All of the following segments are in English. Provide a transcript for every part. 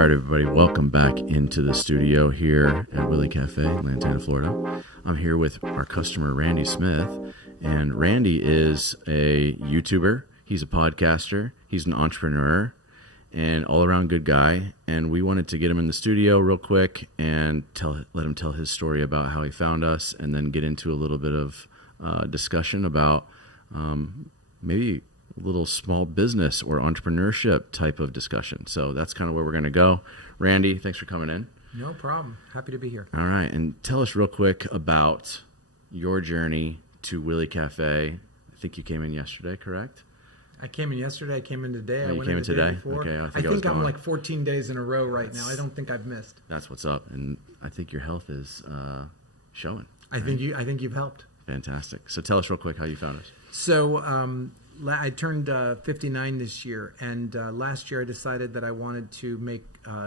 All right, everybody, welcome back into the studio here at Willy Cafe, Lantana, Florida. I'm here with our customer, Randy Smith, and Randy is a YouTuber. He's a podcaster. He's an entrepreneur and all-around good guy, and we wanted to get him in the studio real quick and let him tell his story about how he found us, and then get into a little bit of discussion about maybe a little small business or entrepreneurship type of discussion. So that's kind of where we're going to go. Randy, thanks for coming in. No problem. Happy to be here. All right, and tell us real quick about your journey to Willy Cafe. I think you came in yesterday, correct? I came in yesterday. I came in today. Oh, you came in today? Okay, I think I'm like 14 days in a row right now. I don't think I've missed. That's what's up, and I think your health is showing. Right? I think you've helped. Fantastic. So tell us real quick how you found us. So I turned 59 this year, and last year I decided that I wanted to make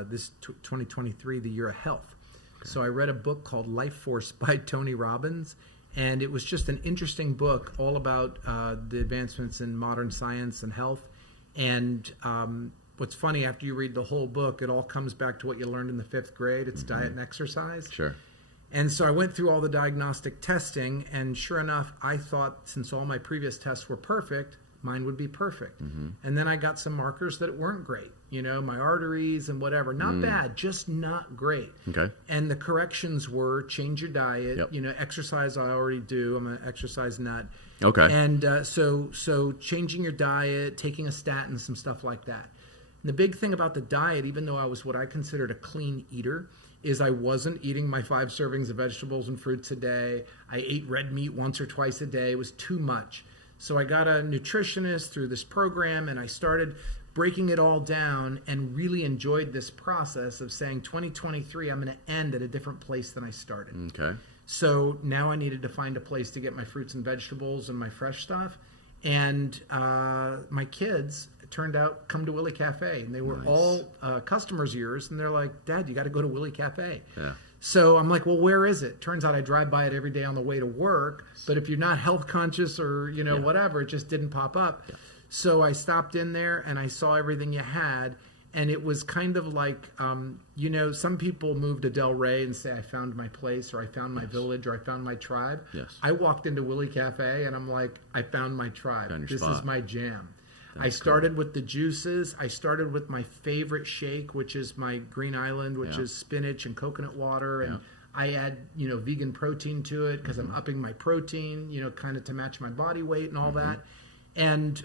this 2023 the year of health. Okay. So I read a book called Life Force by Tony Robbins, and it was just an interesting book all about the advancements in modern science and health. And what's funny, after you read the whole book, it all comes back to what you learned in the 5th grade. It's diet and exercise. Sure. And so I went through all the diagnostic testing, and sure enough, I thought since all my previous tests were perfect, mine would be perfect. And then I got some markers that weren't great. You know, my arteries and whatever. Not bad, just not great. Okay. And the corrections were change your diet. Yep. You know, exercise I already do. I'm an exercise nut. Okay. And so changing your diet, taking a statin, some stuff like that. And the big thing about the diet, even though I was what I considered a clean eater, is I wasn't eating my 5 servings of vegetables and fruits a day. I ate red meat once or twice a day. It was too much. So I got a nutritionist through this program, and I started breaking it all down and really enjoyed this process of saying 2023, I'm going to end at a different place than I started. Okay. So now I needed to find a place to get my fruits and vegetables and my fresh stuff. And my kids, it turned out, come to Willy Cafe. And they were all customers of yours. And they're like, Dad, you got to go to Willy Cafe. Yeah. So I'm like, well, where is it? Turns out I drive by it every day on the way to work. But if you're not health conscious or, you know, whatever, it just didn't pop up. Yeah. So I stopped in there and I saw everything you had. And it was kind of like, you know, some people move to Del Rey and say, I found my place, or I found my village, or I found my tribe. Yes. I walked into Willy Cafe and I'm like, I found my tribe. This is my jam. I started with the juices. I started with my favorite shake, which is my Green Island, which is spinach and coconut water. And I add, you know, vegan protein to it because I'm upping my protein, you know, kind of to match my body weight and all that. And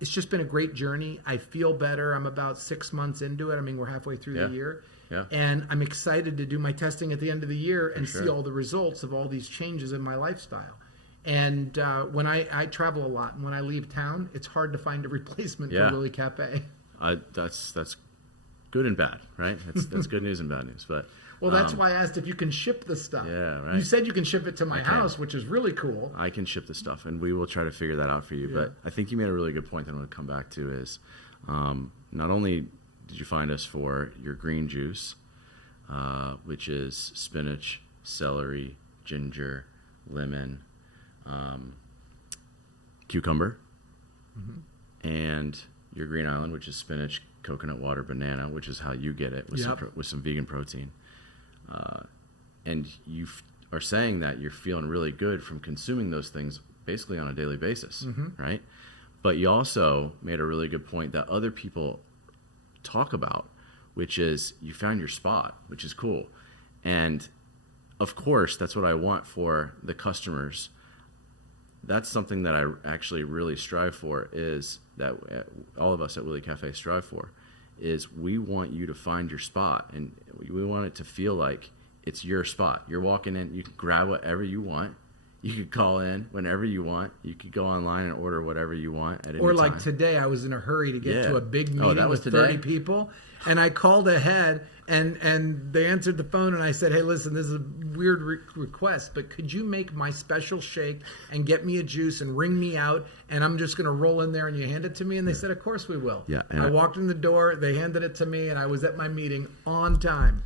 it's just been a great journey. I feel better. I'm about 6 months into it. I mean, we're halfway through the year. Yeah. And I'm excited to do my testing at the end of the year and see all the results of all these changes in my lifestyle. And when I travel a lot, and when I leave town, it's hard to find a replacement for Willy Cafe. That's good and bad, right? That's good news and bad news. But well, that's why I asked if you can ship the stuff. Yeah, right. You said you can ship it to my house, which is really cool. I can ship the stuff, and we will try to figure that out for you. But I think you made a really good point that I want to come back to is not only did you find us for your green juice, which is spinach, celery, ginger, lemon, cucumber, and your Green Island, which is spinach, coconut water, banana, which is how you get it with some vegan protein. And you are saying that you're feeling really good from consuming those things basically on a daily basis, right? But you also made a really good point that other people talk about, which is you found your spot, which is cool. And of course, that's what I want for the customers. That's something that I actually really strive for, is that all of us at Willy Cafe strive for, is we want you to find your spot, and we want it to feel like it's your spot. You're walking in, you can grab whatever you want. You could call in whenever you want. You could go online and order whatever you want at any time. Or like today, I was in a hurry to get to a big meeting with 30 people, and I called ahead, and they answered the phone, and I said, hey, listen, this is a weird request, but could you make my special shake and get me a juice and ring me out, and I'm just going to roll in there and you hand it to me? And they said, of course we will. Yeah, I walked in the door, they handed it to me, and I was at my meeting on time.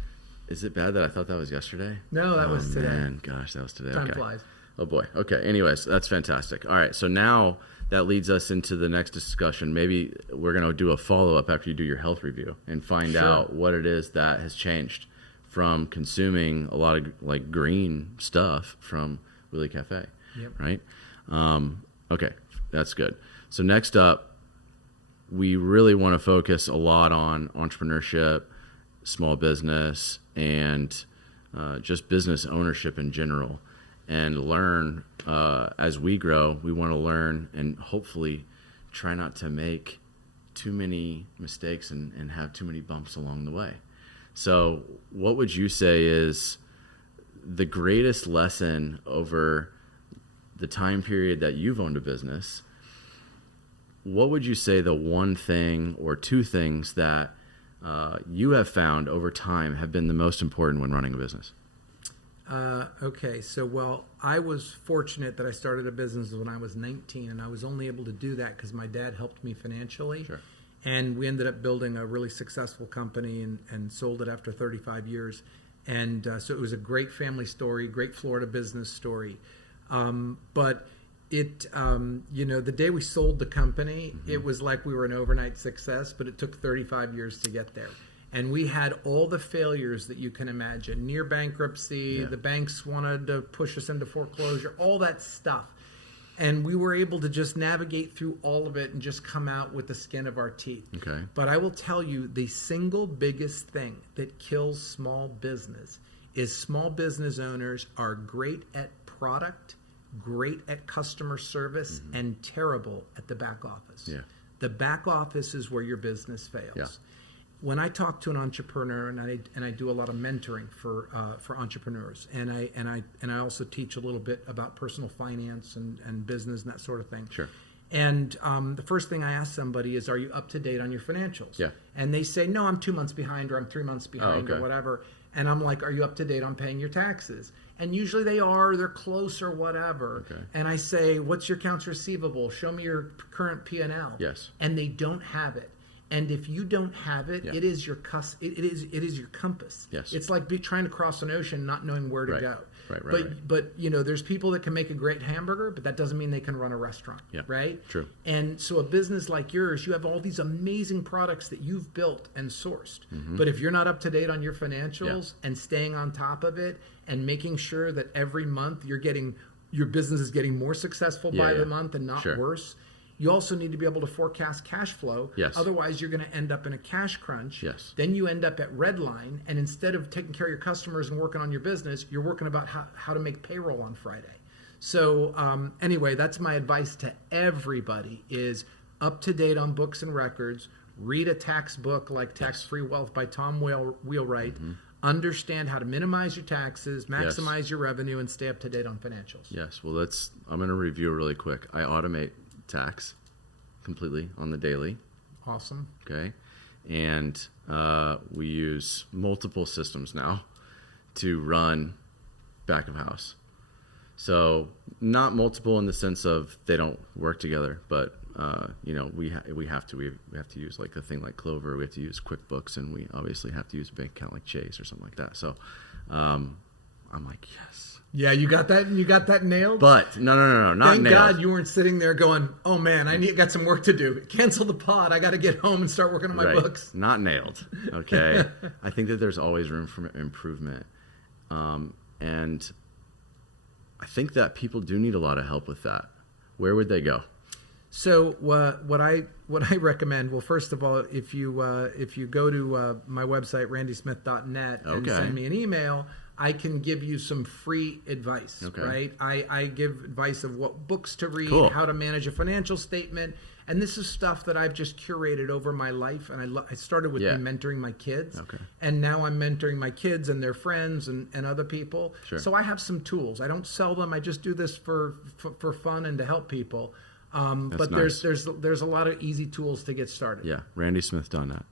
Is it bad that I thought that was yesterday? No, that was today. Man, gosh, that was today. Time flies. Oh boy. Okay. Anyways, that's fantastic. All right. So now that leads us into the next discussion. Maybe we're going to do a follow-up after you do your health review and find out what it is that has changed from consuming a lot of like green stuff from WILLY Cafe, right? Okay, that's good. So next up, we really want to focus a lot on entrepreneurship, small business, and just business ownership in general, and learn as we grow. We want to learn and hopefully try not to make too many mistakes and have too many bumps along the way. So what would you say is the greatest lesson over the time period that you've owned a business? What would you say the one thing or two things that you have found over time have been the most important when running a business? Okay, so well, I was fortunate that I started a business when I was 19, and I was only able to do that because my dad helped me financially. Sure. And we ended up building a really successful company and sold it after 35 years. And so it was a great family story, great Florida business story. But it, the day we sold the company, it was like we were an overnight success, but it took 35 years to get there. And we had all the failures that you can imagine, near bankruptcy, the banks wanted to push us into foreclosure, all that stuff. And we were able to just navigate through all of it and just come out with the skin of our teeth. Okay. But I will tell you, the single biggest thing that kills small business is small business owners are great at product, great at customer service, and terrible at the back office. Yeah. The back office is where your business fails. Yeah. When I talk to an entrepreneur, and I do a lot of mentoring for entrepreneurs, and I also teach a little bit about personal finance and business and that sort of thing. Sure. And the first thing I ask somebody is, "Are you up to date on your financials?" Yeah. And they say, "No, I'm 2 months behind, or I'm 3 months behind, or whatever." And I'm like, "Are you up to date on paying your taxes?" And usually they are, they're close or whatever. Okay. And I say, "What's your accounts receivable? Show me your current P&L." Yes. And they don't have it. And if you don't have it, it is your it is your compass. Yes. It's like trying to cross an ocean, not knowing where to go. Right. But there's people that can make a great hamburger, but that doesn't mean they can run a restaurant. Yeah. Right. True. And so a business like yours, you have all these amazing products that you've built and sourced. But if you're not up to date on your financials and staying on top of it and making sure that every month your business is getting more successful by the month and not worse. You also need to be able to forecast cash flow. Yes. Otherwise, you're going to end up in a cash crunch. Yes. Then you end up at red line, and instead of taking care of your customers and working on your business, you're working about how to make payroll on Friday. So anyway, that's my advice to everybody is up to date on books and records. Read a tax book like Tax-Free Wealth by Tom Wheelwright. Understand how to minimize your taxes, maximize your revenue, and stay up to date on financials. Yes. Well, I'm going to review really quick. I automate tax completely on the daily. Awesome. Okay. And we use multiple systems now to run back of house. So not multiple in the sense of they don't work together, but we have to use like a thing like Clover. We have to use QuickBooks, and we obviously have to use a bank account like Chase or something like that. So I'm like, yes. Yeah, you got that. You got that nailed. But no, not Thank nailed. God you weren't sitting there going, "Oh man, got some work to do. Cancel the pod. I got to get home and start working on my books." Not nailed. Okay. I think that there's always room for improvement, and I think that people do need a lot of help with that. Where would they go? So what I recommend, well, first of all, if you go to my website randysmith.net and send me an email, I can give you some free advice. Okay. Right? I give advice of what books to read, how to manage a financial statement, and this is stuff that I've just curated over my life. And I started with mentoring my kids, and now I'm mentoring my kids and their friends and other people. Sure. So I have some tools. I don't sell them. I just do this for fun and to help people. But nice. there's a lot of easy tools to get started. Yeah, randysmith.net.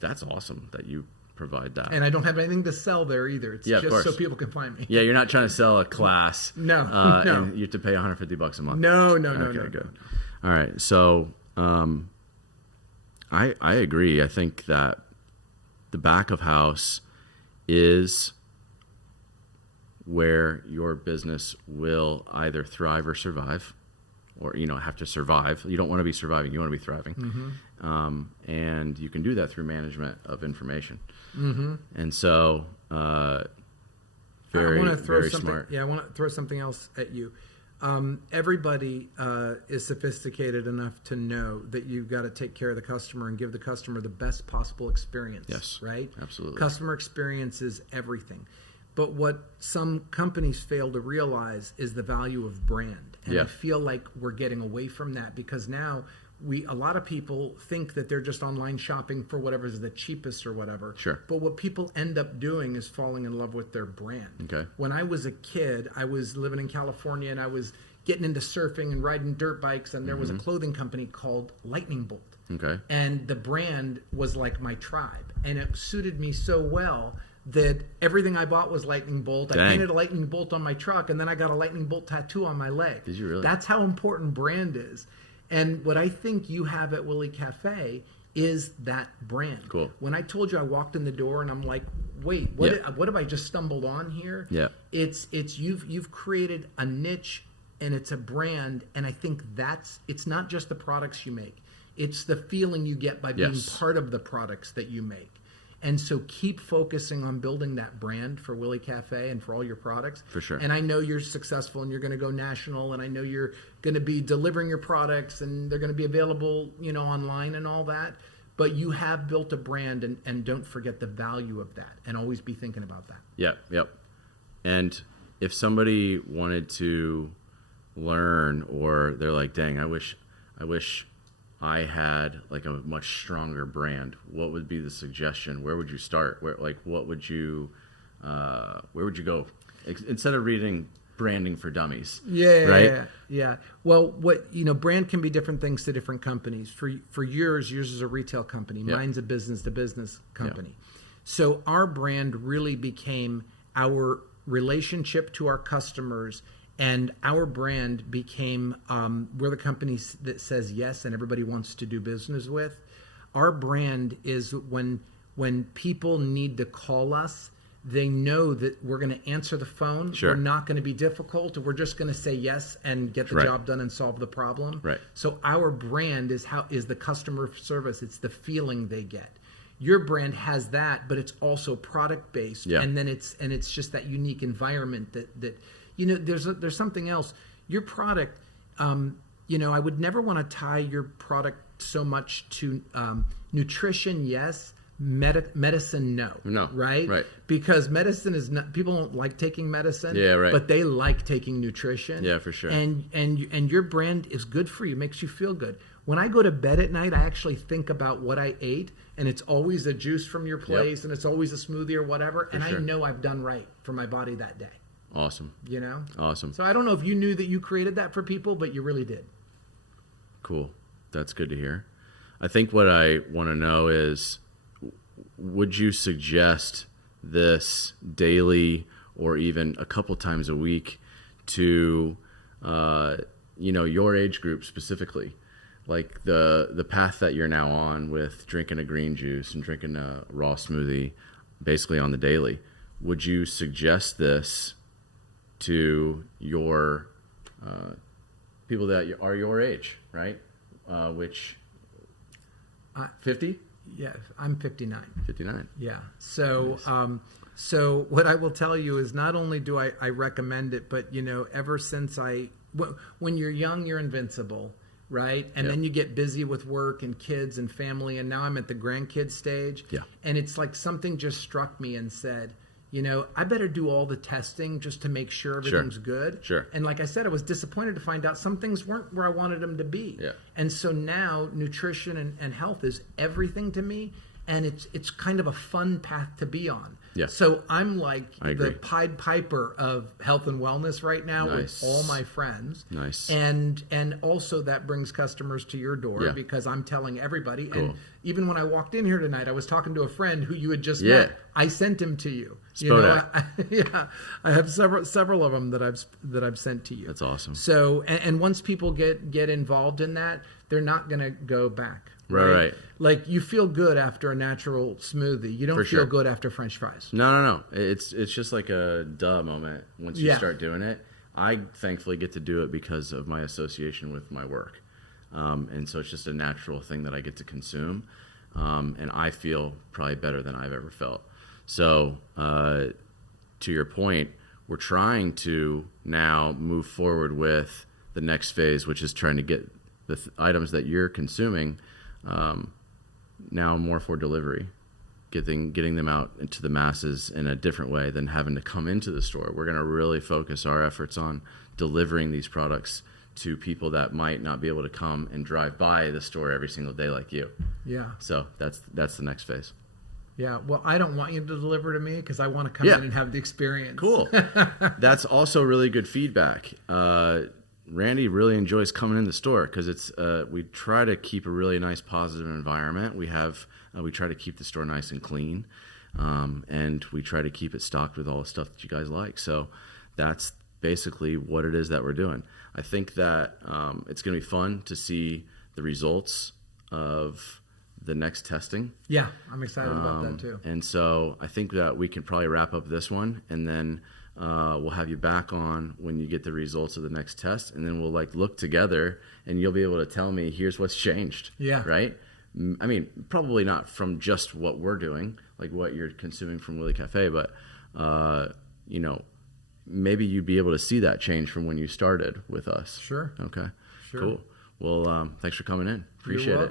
That's awesome that you provide that. And I don't have anything to sell there either. It's just so people can find me. Yeah, you're not trying to sell a class. No. And you have to pay $150 a month. No. Good. All right. So I agree. I think that the back of house is where your business will either thrive or survive. or, have to survive. You don't want to be surviving. You want to be thriving. Mm-hmm. And you can do that through management of information. Mm-hmm. And so, very smart. Yeah, I want to throw something else at you. Everybody is sophisticated enough to know that you've got to take care of the customer and give the customer the best possible experience. Yes, right? Absolutely. Customer experience is everything. But what some companies fail to realize is the value of brand. And I feel like we're getting away from that because now a lot of people think that they're just online shopping for whatever's the cheapest or whatever. Sure. But what people end up doing is falling in love with their brand. Okay. When I was a kid, I was living in California and I was getting into surfing and riding dirt bikes, and there was a clothing company called Lightning Bolt. Okay. And the brand was like my tribe. And it suited me so well that everything I bought was Lightning Bolt. Dang. I painted a Lightning Bolt on my truck, and then I got a Lightning Bolt tattoo on my leg. Did you really? That's how important brand is. And what I think you have at Willy Cafe is that brand. Cool. When I told you I walked in the door and I'm like, wait, what have I just stumbled on here? Yeah. It's you've created a niche and it's a brand, and I think it's not just the products you make. It's the feeling you get by being part of the products that you make. And so keep focusing on building that brand for Willy Cafe and for all your products. For sure. And I know you're successful and you're going to go national, and I know you're going to be delivering your products and they're going to be available, online and all that. But you have built a brand, and don't forget the value of that, and always be thinking about that. Yep. And if somebody wanted to learn, or they're like, dang, I wish I had like a much stronger brand, what would be the suggestion? Where would you start? Where would you go? Instead of reading Branding for Dummies. Yeah. Well, brand can be different things to different companies. For yours is a retail company. Mine's a business to business company. So our brand really became our relationship to our customers. And our brand became, we're the company that says yes and everybody wants to do business with. Our brand is when people need to call us, they know that we're going to answer the phone. Sure. We're not going to be difficult. We're just going to say yes and get the job done and solve the problem. Right. So our brand is the customer service. It's the feeling they get. Your brand has that, but it's also product based. Yeah. And then it's just that unique environment that there's something else. Your product, I would never want to tie your product so much to nutrition, yes, medicine, no. Right? Because medicine is not, people don't like taking medicine, but they like taking nutrition. Yeah, for sure. And your brand is good for you, makes you feel good. When I go to bed at night, I actually think about what I ate, and it's always a juice from your place, and it's always a smoothie or whatever, I know I've done right for my body that day. Awesome. Awesome. So I don't know if you knew that you created that for people, but you really did. Cool. That's good to hear. I think what I want to know is, would you suggest this daily or even a couple times a week to, your age group specifically? Like the path that you're now on with drinking a green juice and drinking a raw smoothie basically on the daily. Would you suggest this to your people that are your age, right? Which 50? Yeah, I'm 59. 59. Yeah. So, Nice. So what I will tell you is not only do I recommend it, but ever since when you're young, you're invincible, right? And then you get busy with work and kids and family, and now I'm at the grandkid stage. Yeah. And it's like something just struck me and said, I better do all the testing just to make sure everything's good. Sure. And like I said, I was disappointed to find out some things weren't where I wanted them to be. Yeah. And so now nutrition and health is everything to me, and it's kind of a fun path to be on. Yeah. So I'm like the Pied Piper of health and wellness right now with all my friends. Nice. And also that brings customers to your door because I'm telling everybody. Cool. And even when I walked in here tonight, I was talking to a friend who you had just met. I sent him to you. I have several of them that I've sent to you. That's awesome. So and once people get involved in that, they're not going to go back. Right. Like you feel good after a natural smoothie. You don't feel good after French fries. No. It's just like a duh moment once you start doing it. I thankfully get to do it because of my association with my work. And so it's just a natural thing that I get to consume. And I feel probably better than I've ever felt. So to your point, we're trying to now move forward with the next phase, which is trying to get the items that you're consuming now more for delivery, getting them out into the masses in a different way than having to come into the store. We're going to really focus our efforts on delivering these products to people that might not be able to come and drive by the store every single day like you. Yeah. So that's the next phase. Yeah. Well, I don't want you to deliver to me because I want to come in and have the experience. Cool. That's also really good feedback. Randy really enjoys coming in the store because it's we try to keep a really nice positive environment. We try to keep the store nice and clean, and we try to keep it stocked with all the stuff that you guys like. So that's basically what it is that we're doing. I think that it's going to be fun to see the results of the next testing. Yeah, I'm excited about that too. And so I think that we can probably wrap up this one, and then we'll have you back on when you get the results of the next test, and then we'll look together, and you'll be able to tell me, here's what's changed. Yeah. Right? I mean, probably not from just what we're doing, like what you're consuming from Willy Cafe, but maybe you'd be able to see that change from when you started with us. Sure. Okay. Sure. Cool. Well, thanks for coming in. Appreciate it.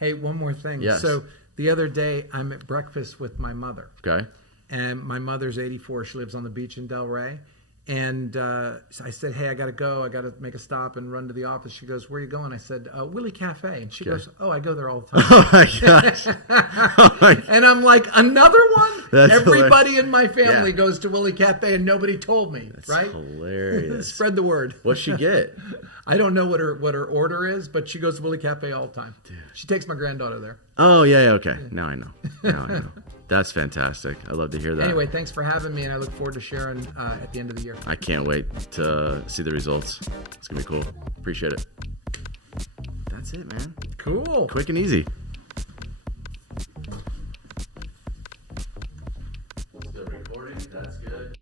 Hey, one more thing. Yes. So the other day, I'm at breakfast with my mother. Okay. And my mother's 84. She lives on the beach in Delray. And I said, hey, I got to go. I got to make a stop and run to the office. She goes, where are you going? I said, Willy Cafe. And she goes, oh, I go there all the time. Oh, my gosh. And I'm like, another one? That's Everybody hilarious. in my family goes to Willy Cafe, and nobody told me. That's right? hilarious. Spread the word. What'd she get? I don't know what her order is, but she goes to Willy Cafe all the time. Dude. She takes my granddaughter there. Oh, yeah, okay. Now I know. That's fantastic. I love to hear that. Anyway, thanks for having me, and I look forward to sharing at the end of the year. I can't wait to see the results. It's going to be cool. Appreciate it. That's it, man. Cool. Quick and easy. Still recording? That's good.